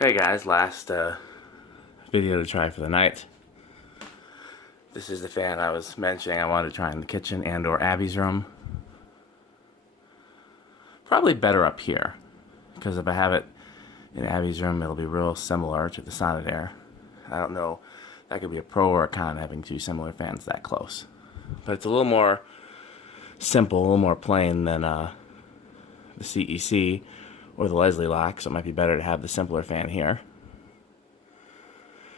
Hey guys, last video to try for the night. This is the fan I was mentioning I wanted to try in the kitchen and or Abby's room. Probably better up here, because if I have it in Abby's room, it'll be real similar to the Sonadair. I don't know, that could be a pro or a con having two similar fans that close. But it's a little more simple, a little more plain than the CEC or the Leslie lock, so it might be better to have the simpler fan here.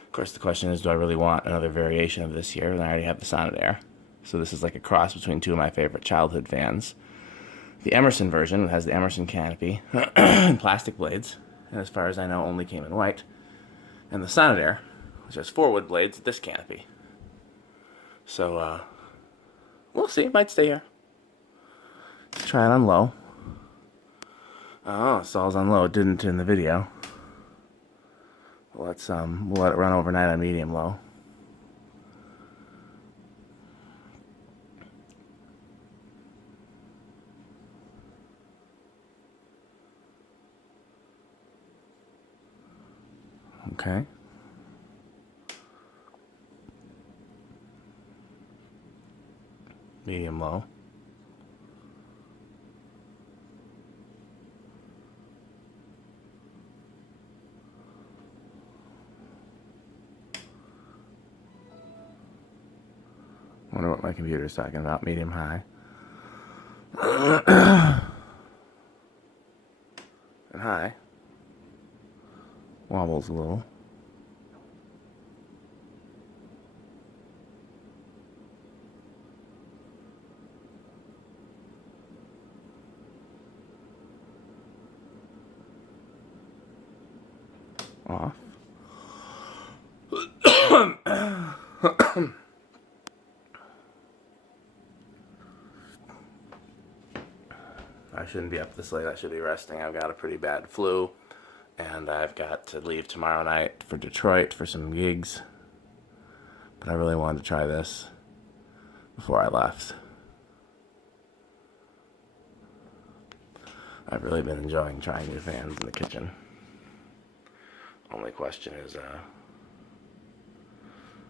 Of course, the question is, do I really want another variation of this here? And I already have the Sonadair. So this is like a cross between two of my favorite childhood fans. The Emerson version has the Emerson canopy and plastic blades, and as far as I know, only came in white. And the Sonadair, which has 4 wood blades, this canopy. So, we'll see. It might stay here. Let's try it on low. Oh, it stalls on low. It didn't in the video. Let's we'll let it run overnight on medium low. Okay. Medium low. Wonder what my computer's talking about. Medium high. And high. Wobbles a little. Off. I shouldn't be up this late. I should be resting. I've got a pretty bad flu, and I've got to leave tomorrow night for Detroit for some gigs. But I really wanted to try this before I left. I've really been enjoying trying new fans in the kitchen. Only question is,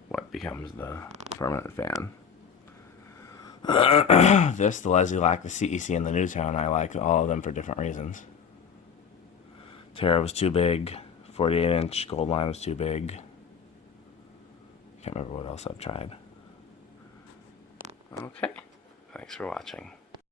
what becomes the permanent fan? This, the Leslie lock, the CEC, and the Newtown, I like all of them for different reasons. Terra was too big. 48-inch gold line was too big. Can't remember what else I've tried. Okay, thanks for watching.